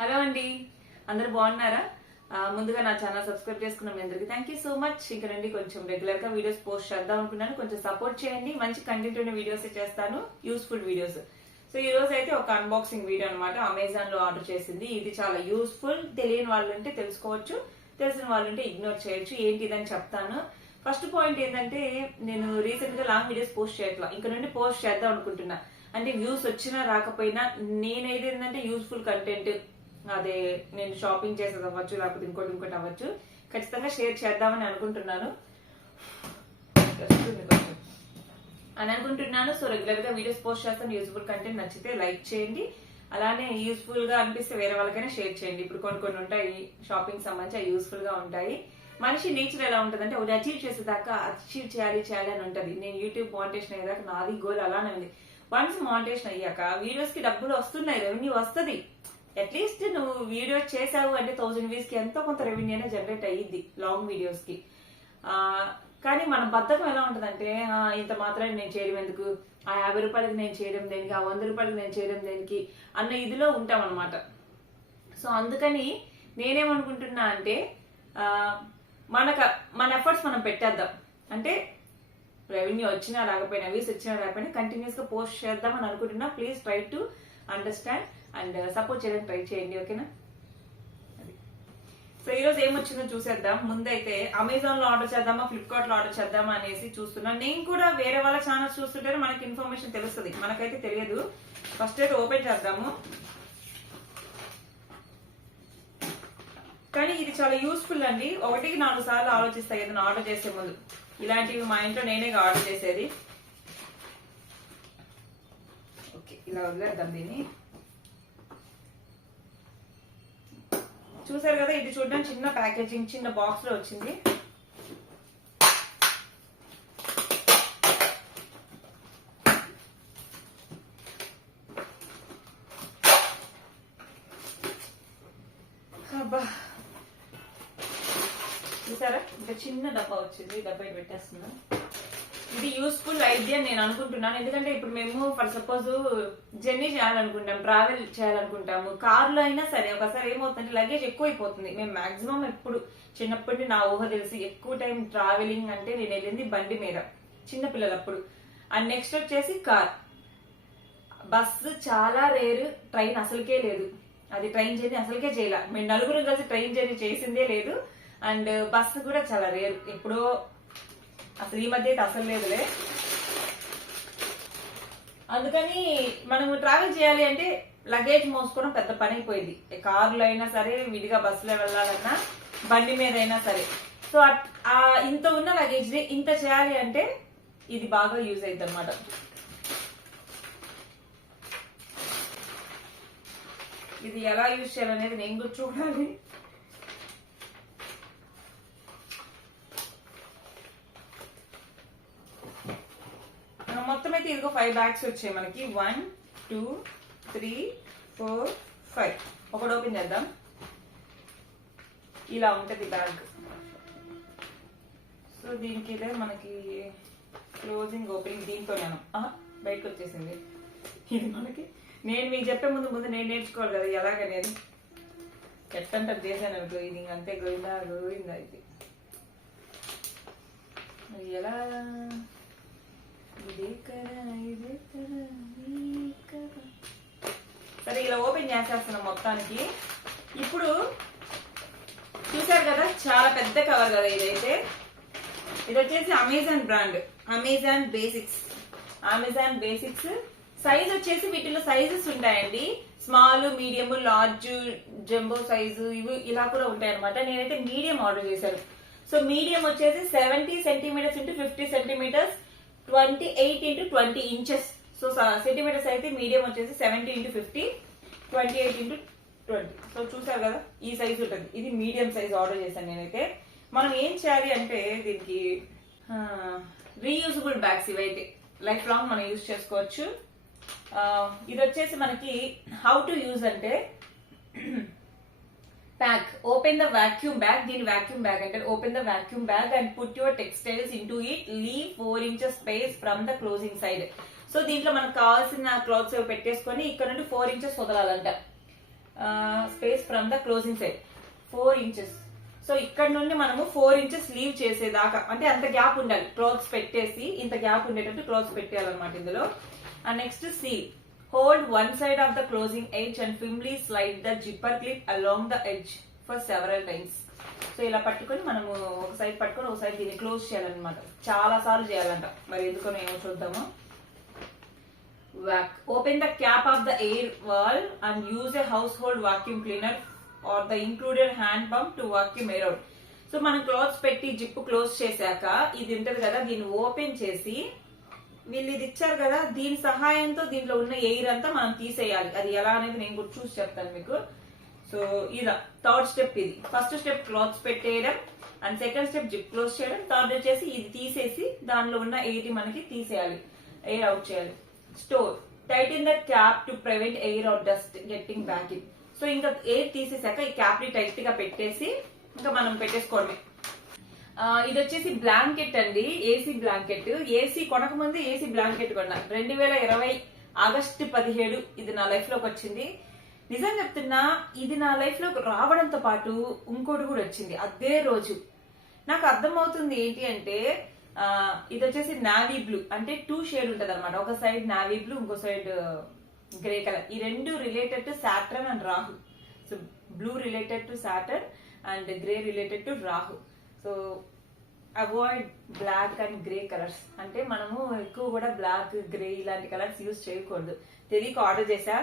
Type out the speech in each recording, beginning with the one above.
Hello అండి, అందరూ బాగున్నారా? ముందుగా నా ఛానల్ సబ్స్క్రైబ్ చేసుకున్న మీ అందరికి థ్యాంక్ యూ సో మచ్. ఇంకా రండి, కొంచెం రెగ్యులర్ గా వీడియోస్ పోస్ట్ చేద్దాం అనుకున్నాను. కొంచెం సపోర్ట్ చేయండి. మంచి కంటెంట్ ఉన్న వీడియోస్ చేస్తాను, యూస్ఫుల్ వీడియోస్. సో ఈ రోజు అయితే ఒక అన్బాక్సింగ్ వీడియో అనమాట. అమెజాన్ లో ఆర్డర్ చేసింది. ఇది చాలా యూస్ఫుల్. తెలియని వాళ్ళు ఉంటే తెలుసుకోవచ్చు, తెలిసిన వాళ్ళు ఉంటే ఇగ్నోర్ చేయొచ్చు. ఏంటి ఇదని చెప్తాను. ఫస్ట్ పాయింట్ ఏంటంటే, నేను రీసెంట్ గా లాంగ్ వీడియోస్ పోస్ట్ చేయట్లా, ఇంకా నుండి పోస్ట్ చేద్దాం అనుకుంటున్నా. అంటే వ్యూస్ వచ్చినా రాకపోయినా నేనైతే ఏంటంటే యూస్ఫుల్ కంటెంట్, అదే నేను షాపింగ్ చేసేది అవ్వచ్చు, లేకపోతే ఇంకోటి అవ్వచ్చు, ఖచ్చితంగా షేర్ చేద్దామని అనుకుంటున్నాను అని అనుకుంటున్నాను. సో రెగ్యులర్ గా వీడియోస్ పోస్ట్ చేస్తాను. యూస్ఫుల్ కంటెంట్ నచ్చితే లైక్ చేయండి, అలానే యూస్ఫుల్ గా అనిపిస్తే వేరే వాళ్ళకైనా షేర్ చేయండి. ఇప్పుడు కొన్ని ఉంటాయి షాపింగ్ సంబంధించి, యూస్ఫుల్ గా ఉంటాయి. మనిషి నేచర్ ఎలా ఉంటదంటే, ఒకటి అచీవ్ చేసేదాకా అచీవ్ చేయాలి అని ఉంటది. నేను యూట్యూబ్ మానిటేషన్ అయ్యేదాకా నాది గోల్ అలానే ఉంది. వన్స్ మానిటేషన్ అయ్యాక వీడియోస్ కి డబ్బులు వస్తున్నాయి, రెవెన్యూ వస్తుంది. అట్లీస్ట్ నువ్వు వీడియో చేసావు అంటే 1000 వ్యూస్ కి ఎంతో కొంత రెవెన్యూ అయినా జనరేట్ అయ్యిద్ది లాంగ్ వీడియోస్ కి. కానీ మన బద్ధకం ఎలా ఉంటదంటే, ఇంత మాత్రాన్ని నేను చేయడం ఎందుకు, ఆ 50 రూపాయలకి నేను చేయడం దేనికి, ఆ 100 రూపాయలకి నేను చేయడం దేనికి అన్న ఇదిలో ఉంటాం అనమాట. సో అందుకని నేనేమనుకుంటున్నా అంటే, మన ఎఫర్ట్స్ మనం పెట్టేద్దాం. అంటే రెవెన్యూ వచ్చినా రాకపోయినా, వ్యూస్ వచ్చినా రాకపోయినా కంటిన్యూస్ గా పోస్ట్ చేద్దాం అని అనుకుంటున్నా. Please try to understand and support చేయడానికి ట్రై చేయండి, ఓకేనా? సో ఈ రోజు ఏమొచ్చిందో చూసేద్దాం. ముందైతే అమెజాన్ లో ఆర్డర్ చేద్దామా, ఫ్లిప్కార్ట్ లో ఆర్డర్ చేద్దామా అనేసి చూస్తున్నా. నేను కూడా వేరే వాళ్ళ ఛానల్స్ చూస్తుంటే మనకి ఇన్ఫర్మేషన్ తెలుస్తుంది, మనకైతే తెలియదు. ఫస్ట్ అయితే ఓపెన్ చేద్దాము. కానీ ఇది చాలా యూస్ఫుల్ అండి. 1-4 సార్లు ఆలోచిస్తాయి ఏదైనా ఆర్డర్ చేసే ముందు. ఇలాంటివి మా ఇంట్లో నేనే ఆర్డర్ చేసేది. ఓకే, ఇలా వదిలేద్దాం దీన్ని. చూసారు కదా, ఇది చూడడానికి చిన్న ప్యాకేజింగ్, చిన్న బాక్స్ లో వచ్చింది. అబ్బా, చూసారా, ఇంకా చిన్న డబ్బా వచ్చింది. డబ్బా పెట్టేస్తున్నా. ఇది యూస్ఫుల్ ఐడియా నేను అనుకుంటున్నాను. ఎందుకంటే ఇప్పుడు మేము ఫర్ సపోజ్ జర్నీ చేయాలనుకుంటాం, ట్రావెల్ చేయాలనుకుంటాము, కార్ లో అయినా సరే. ఒకసారి ఏమవుతుందంటే లగేజ్ ఎక్కువ అయిపోతుంది. మేము మాక్సిమం ఎప్పుడు చిన్నప్పటి నా ఊహ తెలిసి ఎక్కువ టైం ట్రావెలింగ్ అంటే నేను వెళ్ళింది బండి మీద, చిన్నపిల్లలప్పుడు. అండ్ నెక్స్ట్ వచ్చేసి కార్. బస్సు చాలా రేరు, ట్రైన్ అసలుకే లేదు. అది ట్రైన్ జర్నీ అసలుకే చేయాల. మేము నలుగురు కలిసి ట్రైన్ జర్నీ చేసిందే లేదు. అండ్ బస్సు కూడా చాలా రేరు, ఎప్పుడో. అసలు ఈ మధ్య అయితే అసలు లేదులే. అందుకని మనము ట్రావెల్ చేయాలి అంటే లగేజ్ మోసుకోవడం పెద్ద పని అయిపోయింది. కారులో అయినా సరే, విడిగా బస్సులో వెళ్ళాలన్నా, బండి మీద అయినా సరే. సో ఇంత ఉన్న లగేజ్ ని ఇంత చేయాలి అంటే ఇది బాగా యూజ్ అవుతుంది అనమాట. ఇది ఎలా యూజ్ చేయాలనేది నేను కూడా చూడాలి. మొత్తం అయితే ఇదిగో 5 బ్యాగ్స్ వచ్చాయి మనకి. 1 2 3 4 5. ఒకటి ఓపెన్ చేద్దాం. ఇలా ఉంటది బ్యాగ్. సో దీనికి ఇదే మనకి క్లోజింగ్ ఓపెనింగ్. దీంతో నేను బయటకు వచ్చేసింది. ఇది మనకి, నేను మీకు చెప్పే ముందు నేను నేర్చుకోవాలి కదా ఎలాగనేది. ఎట్టంటే చేశాను అనుకో, ఇది అంతే గోయిందా ఇది. ఎలా సరే, ఇలా ఓపెన్ చేసేస్తున్నాం మొత్తానికి. ఇప్పుడు చూసారు కదా, చాలా పెద్ద కవర్ కదా ఇదైతే. ఇది వచ్చేసి Amazon brand, Amazon Basics. Size వచ్చేసి వీటిలో సైజెస్ ఉంటాయండి. Small, medium, large, jumbo size, ఇవి ఇలా కూడా ఉంటాయి అనమాట. నేనైతే మీడియం ఆర్డర్ చేశాను. సో మీడియం వచ్చేసి 70 centimetres into 50 centimetres, 28 into 20 inches. So centimetres అయితే మీడియం వచ్చేసి 70 ఇంటూ 50, 28 ఇంటూ 20. సో చూసారు కదా, ఈ సైజ్ ఉంటుంది. ఇది మీడియం సైజ్ ఆర్డర్ చేశాను నేనైతే. మనం ఏం చేయాలి అంటే, దీనికి రీయూజబుల్ బ్యాగ్స్. ఇవైతే లైఫ్ లాంగ్ మనం యూజ్ చేసుకోవచ్చు. ఇది వచ్చేసి మనకి హౌ టు యూజ్ అంటే, pack. Open the vacuum bag. దీని vacuum bag అంటే, open the vacuum bag and put your textiles into it. Leave 4 inches space from the closing side. So దీంట్లో మనకు కావాల్సిన క్లాత్స్ పెట్టేసుకొని ఇక్కడ నుండి 4 inches వదలాలంట. Space from the closing side 4 inches. So ఇక్కడ నుండి మనము 4 ఇంచెస్ లీవ్ చేసేదాకా, అంటే అంత గ్యాప్ ఉండాలి. క్లోత్స్ పెట్టేసి ఇంత గ్యాప్ ఉండేటట్టు క్లోత్స్ పెట్టేయాలన్నమాట ఇందులో. And next seal, hold one side of the closing edge and firmly slide the zipper clip along the edge for several times. So ఇలా పట్టుకొని మనము ఒక సైడ్ పట్టుకొని ఒక సైడ్ దీన్ని క్లోజ్ చేయాలన్నమాట. చాలా సార్లు చేయాలంట, మరి ఎందుకో ఏమో చూద్దాము. Vac. Open the cap of the air valve and use a household vacuum cleaner or the included hand pump to vacuum air out. So మనం క్లోత్స్ పెట్టి జిప్ క్లోజ్ చేశాక ఇది ఉంటది కదా, దీన్ని ఓపెన్ చేసి వీళ్ళు ఇది ఇచ్చారు కదా, దీని సహాయంతో దీంట్లో ఉన్న ఎయిర్ అంతా మనం తీసేయాలి. అది ఎలా అనేది నేను కూడా చూసి చెప్తాను మీకు. సో ఇలా థర్డ్ స్టెప్ ఇది. ఫస్ట్ స్టెప్ క్లాత్స్ పెట్టేయడం, and second step zip close చేయడం, థర్డ్ వచ్చేసి ఇది తీసేసి దానిలో ఉన్న ఎయిర్ మనకి తీసేయాలి, ఎయిర్ అవుట్ చేయాలి. Store, tighten the cap to prevent air or dust getting back in. So ఇంకా ఎయిర్ తీసేసాక ఈ క్యాప్ ని టైట్ గా పెట్టేసి ఇంకా మనం పెట్టేసుకోవడమే. ఇది వచ్చేసి బ్లాంకెట్ అండి, ఏసీ బ్లాంకెట్. ఏసీ కొనక ముందు ఏసీ బ్లాంకెట్ కొన్నా 2020 ఆగస్టు 17 ఇది నా లైఫ్ లోకి వచ్చింది. నిజం చెప్తున్నా, ఇది నా లైఫ్ లోకి రావడంతో పాటు ఇంకోటి కూడా వచ్చింది అదే రోజు. నాకు అర్థమవుతుంది ఏంటి అంటే, ఇది వచ్చేసి నావీ బ్లూ, అంటే 2 షేడ్ ఉంటది అనమాట. ఒక సైడ్ నావీ బ్లూ, ఇంకో సైడ్ గ్రే కలర్. ఈ రెండు related to Saturn and Rahu. So blue related to Saturn and grey related to Rahu. So avoid black and grey colours, అంటే మనము ఎక్కువ కూడా బ్లాక్ గ్రే ఇలాంటి కలర్స్ యూజ్ చేయకూడదు. తెలియక ఆర్డర్ చేశా,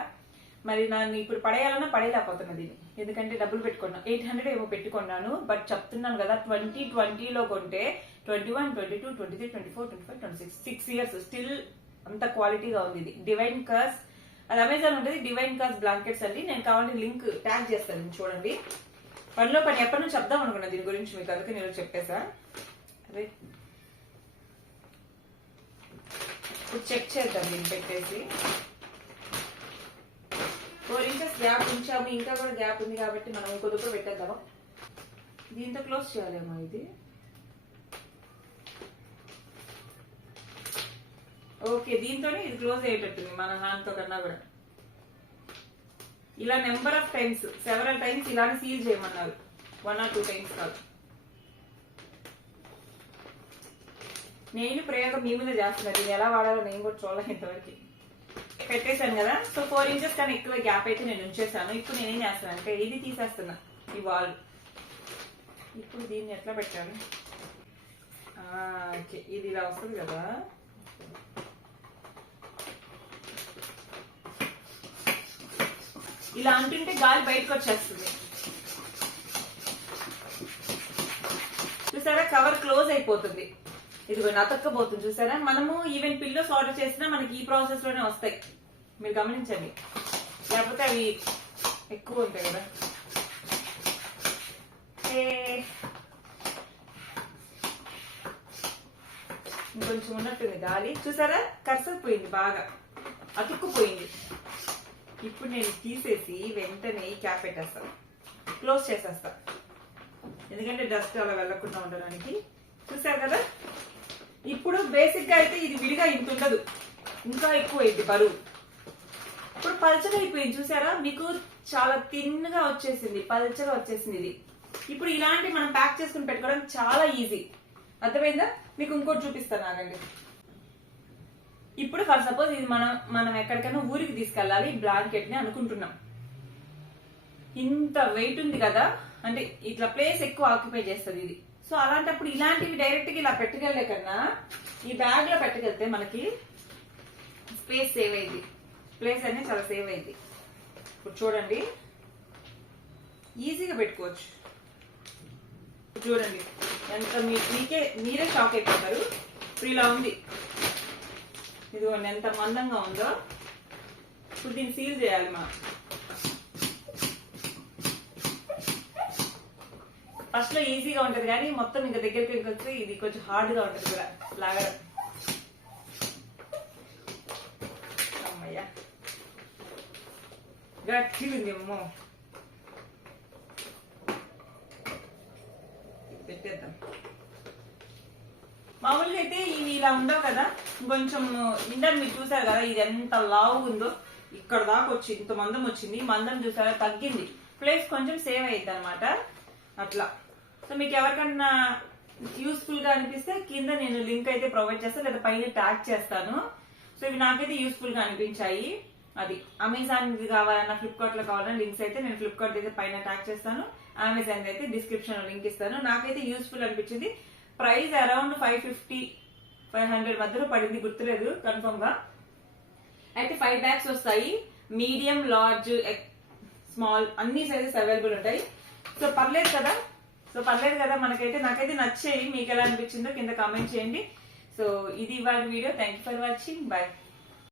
మరి నన్ను ఇప్పుడు పడేయాలన్నా పడేయలేకపోతున్నా దీన్ని, ఎందుకంటే డబ్బులు పెట్టుకున్నా 800 ఏమో పెట్టుకున్నాను. బట్ చెప్తున్నాను కదా, 2020లో కొంటే 21, 22, 23, 24, 25, 26 6 ఇయర్స్ స్టిల్ అంత క్వాలిటీగా ఉంది. ఇది డివైన్ కర్స్, అది అమెజాన్ ఉంటుంది. డివైన్ కర్స్ బ్లాంకెట్స్ అండి. నేను కావాలంటే లింక్ ట్యాగ్ చేస్తాను, చూడండి. పనిలో పని ఎప్పటి నుంచి చెప్దాం అనుకున్నా దీని గురించి మీకు, అందుకే నేను చెప్పేసా. అదే ఇప్పుడు చెక్ చేద్దాం దీన్ని పెట్టేసి. 4 ఇంచెస్ గ్యాప్ ఉంచాము, ఇంకా కూడా గ్యాప్ ఉంది కాబట్టి మనం ఇంకో దగ్గర పెట్టేద్దామా. దీంతో క్లోజ్ చేయాలేమో ఇది. ఓకే, దీంతోనే ఇది క్లోజ్ అయ్యేటట్టుంది మన హ్యాండ్ తో కన్నా కూడా. ఇలా number of times, several times ఇలానే సీల్ చేయమన్నారు, 1 or 2 టైమ్స్ కాదు. నేను ప్రయోగం మీ మీద చేస్తున్నాను, ఇది ఎలా వాడాలో నేను కూడా చూడలేదు ఇంతవరకు. పెట్టేశాను కదా. సో 4 ఇంచెస్ కన్నా ఎక్కువ గ్యాప్ అయితే నేను ఉంచేసాను. ఇప్పుడు నేనేం చేస్తాను అంటే ఇది తీసేస్తున్నా, ఈ వాల్. ఇప్పుడు దీన్ని ఎట్లా పెట్టాను, ఇది ఇలా వస్తుంది కదా. ఇలా అంటుంటే గాలి బయటకు వచ్చేస్తుంది, చూసారా, కవర్ క్లోజ్ అయిపోతుంది. ఇదిగో అతక్కపోతుంది, చూసారా. మనము ఈవెన్ పిల్లోస్ ఆర్డర్ చేసినా మనకి ఈ ప్రాసెస్ లోనే వస్తాయి, మీరు గమనించండి. లేకపోతే అవి ఎక్కువ ఉంటాయి కదా. ఇంకొంచెం ఉన్నట్టుంది గాలి, చూసారా, కరిసపోయింది, బాగా అతుక్కుపోయింది. ఇప్పుడు నేను తీసేసి వెంటనే ఈ క్యాప్ పెట్టేస్తాను, క్లోజ్ చేసేస్తా, ఎందుకంటే డస్ట్ అలా వెళ్లకుండా ఉండడానికి. చూసారు కదా. ఇప్పుడు బేసిక్ గా అయితే ఇది విడిగా ఇంత ఉండదు, ఇంకా ఎక్కువ అయింది బరువు. ఇప్పుడు పల్చగా అయిపోయింది, చూసారా, మీకు చాలా తిన్నగా వచ్చేసింది, పల్చగా వచ్చేసింది ఇది. ఇప్పుడు ఇలాంటి మనం ప్యాక్ చేసుకుని పెట్టుకోవడం చాలా ఈజీ, అర్థమైందా. మీకు ఇంకోటి చూపిస్తాను, ఆగండి. ఇప్పుడు ఫర్ సపోజ్ ఇది మనం ఎక్కడికైనా ఊరికి తీసుకెళ్ళాలి బ్లాంకెట్ ని అనుకుంటున్నాం. ఇంత వెయిట్ ఉంది కదా, అంటే ఇట్లా ప్లేస్ ఎక్కువ ఆక్యుపై చేస్తుంది ఇది. సో అలాంటప్పుడు ఇలాంటివి డైరెక్ట్ గా ఇలా పెట్టుకెళ్లే కన్నా ఈ బ్యాగ్ లో పెట్టుకెళ్తే మనకి స్పేస్ సేవ్ అయింది, ప్లేస్ అనేది చాలా సేవ్ అయింది. ఇప్పుడు చూడండి, ఈజీగా పెట్టుకోవచ్చు. చూడండి ఎంత మీరే షాక్ అయిపోతారు. ఇప్పుడు ఇలా ఉంది, ఇదిగోండి ఎంత మందంగా ఉందో. ఇప్పుడు దీన్ని సీల్ చేయాలి మనం. ఫస్ట్ లో ఈజీగా ఉంటది కానీ మొత్తం ఇంకా దగ్గరికి వచ్చి ఇది కొంచెం హార్డ్ గా ఉంటది కూడా లాగడం. అమ్మయ్యా, గట్టిగా ఉంది, అమ్మో. పెట్టేద్దాం. మామూలుగా అయితే ఇవి ఇలా ఉండవు కదా, కొంచెం ఇంటర్ మీరు చూసారు కదా ఇది ఎంత లావుగా ఉందో. ఇక్కడ దాకా వచ్చి ఇంత మందం వచ్చింది. మందం చూసారా తగ్గింది, ప్లేస్ కొంచెం సేవ్ అయ్యింది అనమాట అట్లా. సో మీకు ఎవరికన్నా యూస్ఫుల్ గా అనిపిస్తే కింద నేను లింక్ అయితే ప్రొవైడ్ చేస్తాను, లేదా పైన ట్యాగ్ చేస్తాను. సో ఇవి నాకైతే యూస్ఫుల్ గా అనిపించాయి. అది అమెజాన్ కావాలన్నా ఫ్లిప్కార్ట్ లో కావాలన్నా లింక్స్ అయితే నేను ఫ్లిప్కార్ట్ అయితే పైన ట్యాగ్ చేస్తాను, అమెజాన్ అయితే డిస్క్రిప్షన్ లో లింక్ ఇస్తాను. నాకైతే యూస్ఫుల్ అనిపించింది. ప్రైస్ అరౌండ్ 550-500 మధ్యలో పడింది, గుర్తులేదు కన్ఫర్మ్ గా. అయితే 5 బ్యాగ్స్ వస్తాయి, మీడియం, లార్జ్, స్మాల్ అన్ని సైజెస్ అవైలబుల్ ఉంటాయి. సో పర్లేదు కదా మనకైతే. నాకైతే నచ్చాయి, మీకు ఎలా అనిపించిందో కింద కామెంట్ చేయండి. సో ఇది ఇవాళ video. Thank you for watching. Bye.